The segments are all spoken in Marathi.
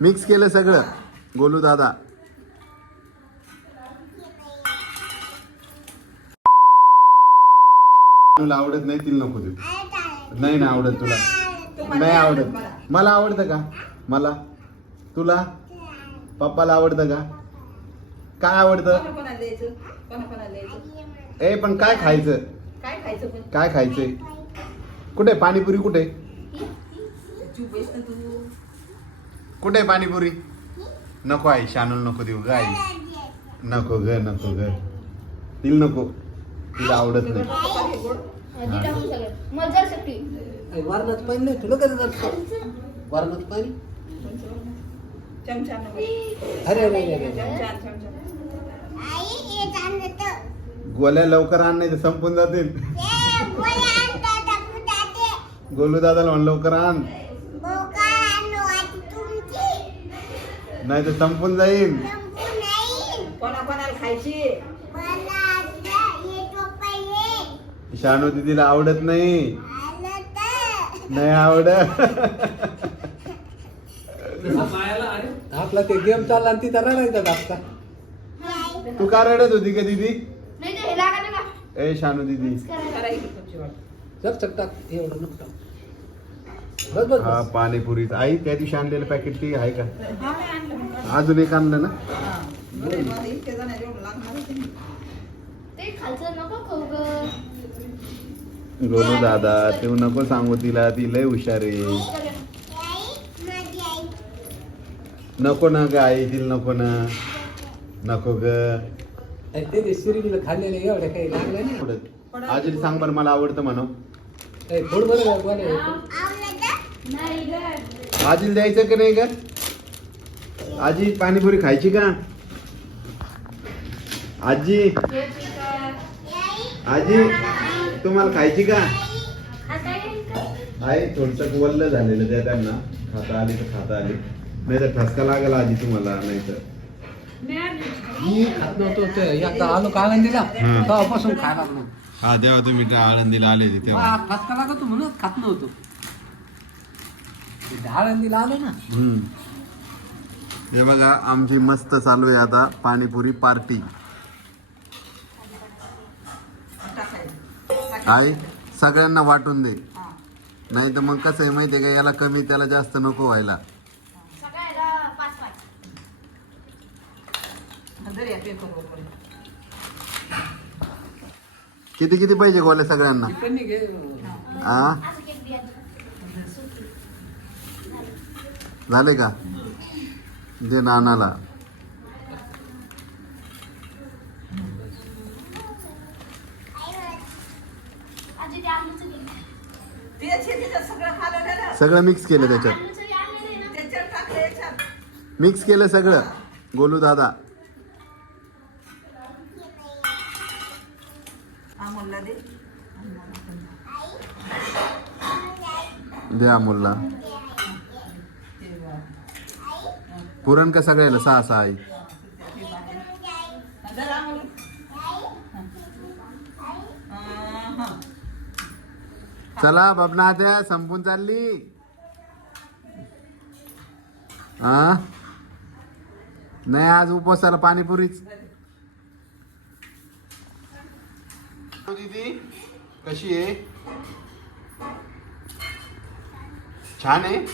मिक्स केलं सगळं. गोलू दादा. तुला आवडत नाही तिला नको देऊ. नाही ना आवडत तुला. नाही आवडत. मला आवडतं का? मला. तुला? पप्पाला आवडतं का? काय आवडतं? ए पण काय खायचं? काय खायचं पण? काय खायचंय? कुठे? पाणीपुरी कुठे? कुठे पाणीपुरी? नको आई शानूल नको देऊ ग आई. नको ग नको ग. तिला नको. तिला आवडत नाही. हे मजा सुट्टी वारणात पाणी नाही तुला कधी जात वारणात पाणी? चमचा अरे गोल्या लवकर आण नाही तर संपून जातील. गोलू दादाला म्हण लवकर आण. नाही तर संपून जाईल कोणाकोणाला खायची? शानू दिदीला आवडत नाही. नाही आवडत. आपला ते गेम चालला आणि तिथं रडायचा दाखता तू का रडत होती का दिदी? ए शानू दिदी. जर चकटाक एवढं हा बस पाणीपुरी आई त्या दिवशी आणलेलं पॅकेट ती आहे का? हा अजून एक आणलं ना? गोलू दादा तू नको सांगू तिला. ती लय हुशार आहे. नको ना ग आई तिला नको ना. नको ग. खाल्लेले एवढे काही लागले नाही. आवडत. आजीला सांग बरं मला आवडतं म्हणून. आजीला द्यायचं का नाही ग? आजी पाणीपुरी खायची का? आजी आजी तुम्हाला खायची का? आई थोडस वल्ल झालेलं त्या त्यांना. खाता आली तर खाता आली. नाही तर ठसका लागला आजी तुम्हाला नाही तर. मी खात नव्हतो ते. एकदा आलो का आनंदीला हम्म. तेव्हापासून खायला हा तेव्हा तुम्ही का आळंदीला आले होते हा, फसका लागतो म्हणून खात नव्हतो. ना. हम्म. हे बघा आमची मस्त चालू आहे आता पाणीपुरी पार्टी. आई सगळ्यांना वाटून दे. नाही तर मग कसं आहे माहितीये का याला कमी त्याला जास्त नको व्हायला. सगळ्याला पाच पाच किती किती पाहिजे गोले सगळ्यांना? आ? झाले का? दे नानाला. सगळं मिक्स केलं त्याच्यात. मिक्स केलं सगळं. गोलू दादा. दे अमोलला ते बघ. पुरण का सगळ्याला? सहा सहा आई. चला बबना द्या संपून चालली. हा नाही आज उपवासाला पाणीपुरीच. हो, दीदी. कशी आहे? छान आहे.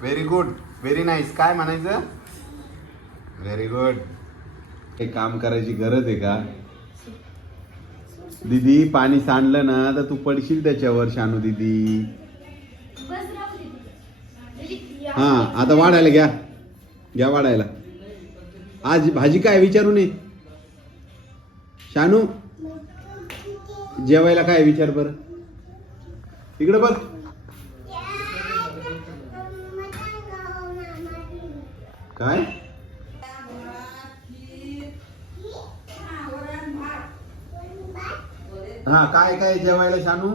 व्हेरी गुड व्हेरी नाईस काय म्हणायचं? व्हेरी गुड हे काम करायची गरज आहे का? दीदी पाणी सांडलं ना तर तू पडशील त्याच्यावर शानू दीदी. त्याची- हा आता वाढायला घ्या. घ्या वाढायला. आज भाजी काय विचारू नये? शानू जेवायला काय विचार बर? इकडे बघ. काय? हा काय काय जेवायला शानू?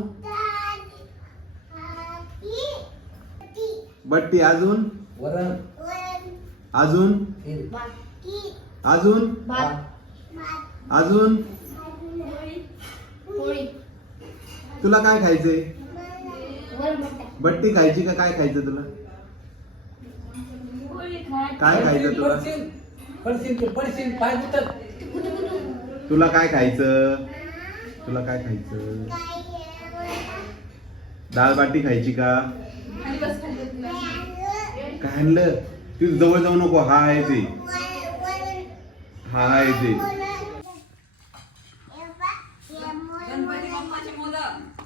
बट्टी अजून? वरण. अजून? अजून? भात. अजून? तुला काय खायचंय? वरण बटाटा खायची का काय खायचं तुला? काय खायचं तुला? तुला काय खायचं? तुला काय खायचं? डाळ बाटी खायची का? काय आणलं? तू जवळ जाऊ नको हा आहे ते. हा आहे ते.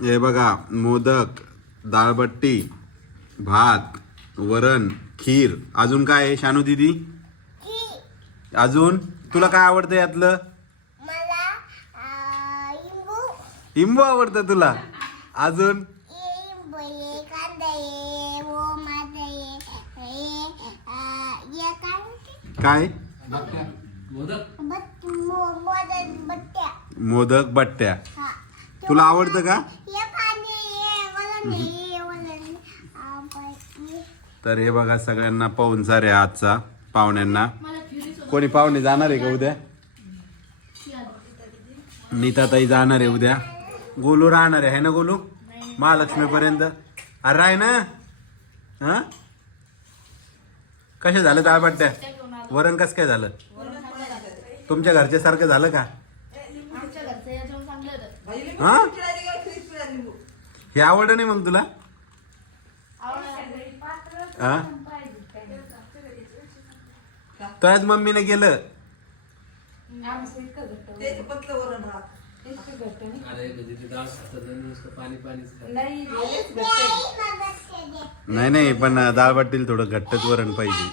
हे बघा मोदक डाळबट्टी भात वरण खीर. अजून काय आहे शानू दिदी? अजून? तुला काय आवडतं यातलं? लिंबू आवडतं तुला? अजून? काय? मोदक बट्ट्या. तुला आवडतं का? तर हे बघा सगळ्यांना पाहुणचार आहे आजचा पाहुण्यांना. कोणी पाहुणे जाणार आहे का उद्या? नीताताई जाणार आहे उद्या. गोलू राहणार आहे है ना गोलू? महालक्ष्मीपर्यंत. अरे राय ना? हा? कसे झालं डाळ बट्ट्या वरण कस काय झालं? तुमच्या घरच्या सारखं झालं का? हा? हे आवडलं नाही मग तुला? हा? त्याच मम्मीने केलं. त्याचे पतलं वरण राहत. अरे कधी ते डाळ खातात आणि नुसतं पाणी पाणीच खातात. नाही नाही पण दाळबाटीला थोडं घट्टच वरण पाहिजे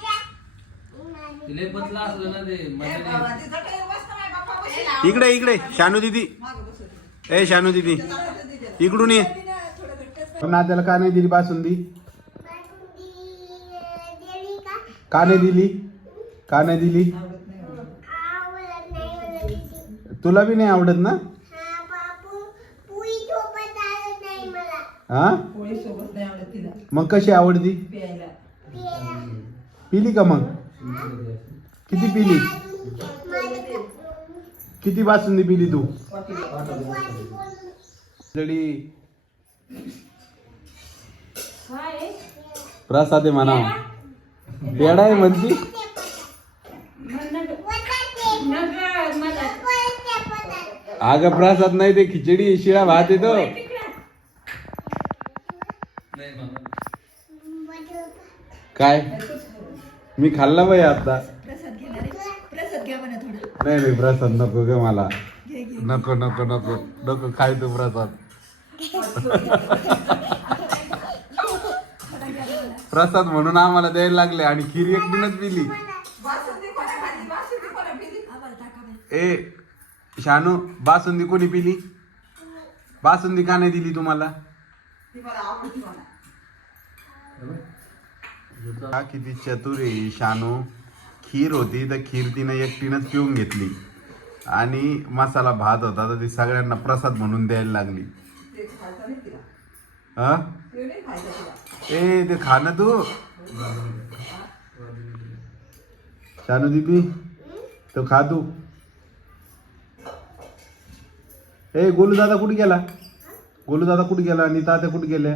पतलं असलं ना ते मजा बसेल. इकडे इकडे शानू दिदी. ए शानू दिदी. इकडून ये थोडं घट्टच नात्याला का नाही दिली बासुंदी का नाही दिली का नाही दिली आवडत नाही. तुला बी नाही आवडत ना हा? मग कशी आवडती? पिली का मग? किती पिली? किती बासुंदी पिली तू? प्रसाद आहे म्हणा. पेडा आहे म्हणती? अगं प्रसाद नाही ते खिचडी शिळा भात येतो. काय? मी खाल्ला बाई आता. प्रसाद घेणार आहे? प्रसाद घ्या म्हणा थोडा. नाही नाही प्रसाद नको ग मला. नको नको नको. नको खाय तू प्रसाद. प्रसाद म्हणून आम्हाला द्यायला लागले आणि खीर एकटीनच पिली. बासुंदी कोणा खाल्ली? बासुंदी कोणा पिली? आम्हाला टाका बाई. ए शानू बासुंदी कोणी पिली? बासुंदी का नाही दिली तुम्हाला ती मला आवडती म्हणा हा किती चतुर आहे शानू खीर होती तर खीर तिनं एकटीनंच पिऊन घेतली. आणि मसाला भात होता तर ती सगळ्यांना प्रसाद म्हणून द्यायला लागली. हा? ए ते खा ना तू. शानू दीदी तो खा तू. ए गोलू दादा कुठे गेला? गोलू दादा कुठे गेला? आणि तात्या कुठे गेल्या?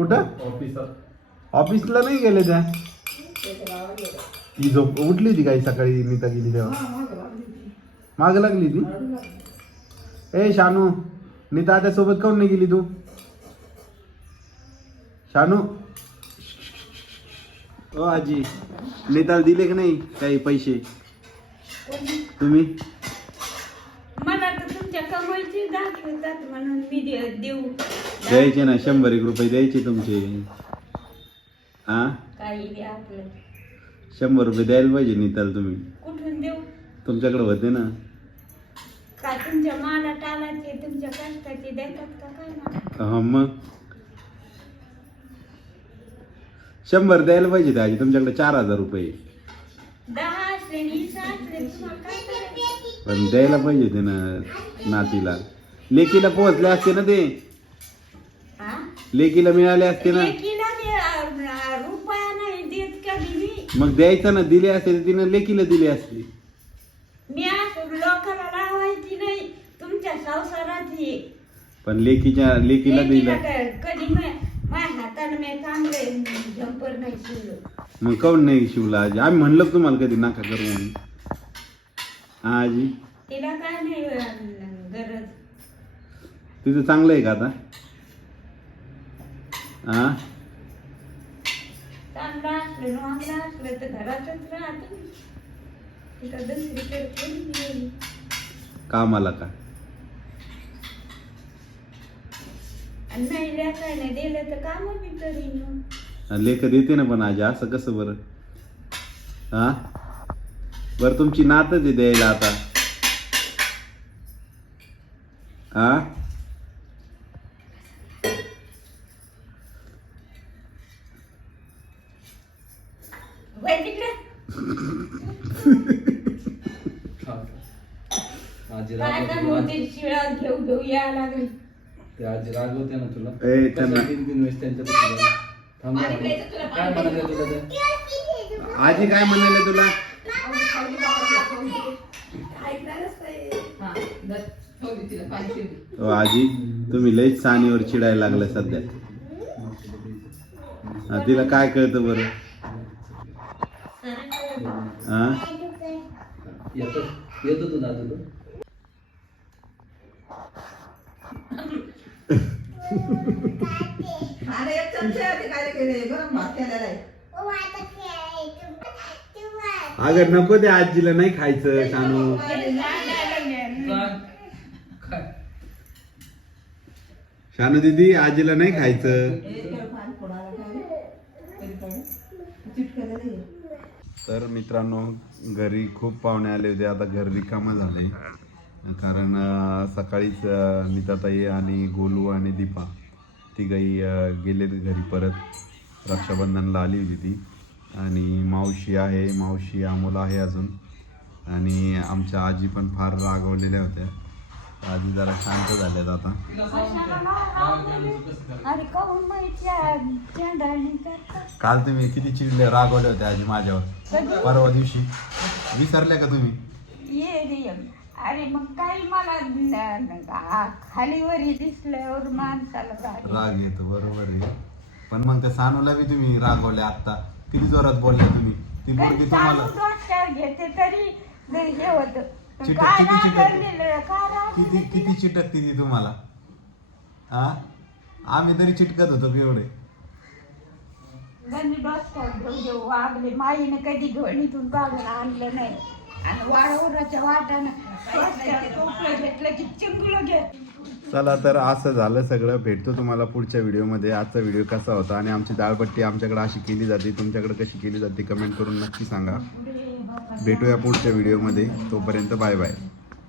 कुठं? ऑफिसात ऑफिसला नाही गेले त्या. ती झोप उठली होती काही सकाळी नीता गेली तेव्हा. मागं लागली ती. ए शानू नीता त्या सोबत काऊन नाही गेली तू? शानू. ओ आजी नीताला दिले की नाही काही पैसे? तुम्ही मला तर तुमच्या कमाईची दाखवतात म्हणून मी दे- देऊ. द्यायचे ना शंभर एक रुपये द्यायचे तुमचे. हा काही द्या आपलं. शंभर रुपये द्यायला पाहिजे नीताला तुम्ही. कुठून देऊ? तुमच्याकडे होते ना. का तुमच्या माला टालाचे तुमच्या कष्टाचे देतात का काय ना हा मग? शंभर द्यायला पाहिजे आजी तुमच्याकडे चार हजार रुपये. दहा असले वीस असले तुम्हाला काय करायचं? पण द्यायला पाहिजे ते ना नातीला. लेकीला पोहोचले असते ना ते. हा? लेकीला मिळाले असते ना. लेकीला दे- अ- अ- रुपया नाही देत का दिली मग द्यायचं ना दिले असते तर तिनं लेकीला दिली असते. मी असं लोकांना लावायची नाही तुमच्या संसारात ये पण लेकीच्या लेकीला लेकीला दिलं. काय कधी मा- माझ्या हाताने मी चांगलं जम्पर नाही शिवलं. मग काऊन नाही शिवला आजी? आम्ही म्हणलं का तुम्हाला कधी नका करू म्हणून? हा आजी? तिला काय नाही अं, गरज. तुझं चांगलं आहे का आता? हा चांगलं असलं चांगलं असलं तर घरातच राहते तिथं दुसरीकडे कोणी गेली कामाला का? आणि नाही लेकायला दिलं तर काम बी करीन लेख देते ना पण आजी असं कसं बरं? हा बरं तुमची नातच आहे द्यायला आता. हा वय तिकडे आजी काय रागवते काय होते शिळा घेऊ घेऊ यायला लागली ते आजी रागवते ना तुला ए, त्यांना- कशाला तीन तीन वेळेस त्यांच्या पाशी जाऊन? थांब ना. पाणी प्यायचं तुला, काय पाणी म्हणायचं तुला ते आजी काय म्हणाले तुला खाऊन- खाऊन दे बाबा, खाऊन दे. ऐकणारच नाही. हा, बस. खाऊ दे तिला, पाणी पिऊ दे. ओ आजी तुम्ही लईच सानीवर चिडायला लागलाय सध्या हा, तिला काय कळतं बरं हा येतो येतो तू दादू तू आणि एक चमचे आधी काय केले गरम भात केलेला आहे. अगं नको ते आजीला नाही खायचं शानू. शानू दीदी आजीला नाही खायचं? तरी मित्रांनो घरी खूप पाहुणे आले होते आता घर रिकामं झालंय. कारण सकाळीच नीताताई आणि गोलू आणि दीपा तिघही अं, गेले घरी परत. रक्षाबंधनला आली होती ती. आणि मावशी आहे मावशी अमोल आहे अजून. आणि आमच्या आजी पण फार रागवलेल्या होत्या. आजी जरा शांत झाल्यात आता. काल तुम्ही किती चिडले रागवले होते आजी माझ्यावर. परवा दिवशी. विसरल्या का तुम्ही? अरे मग काही मला न- खालीवरी दिसल्यावर माणसाला राग राग येतो बरोबर आहे. पण मग त्या सानूला बी तुम्ही रागवले आता किती जोरात बोलले तुम्ही? ती मुलगी तुम्हाला चालू डोक्यावर घेते तरी हे होत. चिटक- काय किती चिटक- काय राग किती किती चिटकते ती तुम्हाला? हा आम्ही तरी चिटकत होतो एवढे? गंदी डोक्यावर घेऊ घेऊ वागले. माईने कधी घडीतून काढून आणलं नाही. आणि वाडवराच्या वाटानं चला तर असं झालं सगळं. भेटतो तुम्हाला पुढच्या व्हिडिओमध्ये. आजचा व्हिडिओ कसा होता आणि आमची दाळपट्टी आमच्याकडे अशी केली जाते तुमच्याकडे कशी केली जाते कमेंट करून नक्की सांगा. भेटूया पुढच्या व्हिडिओमध्ये. तोपर्यंत बाय बाय.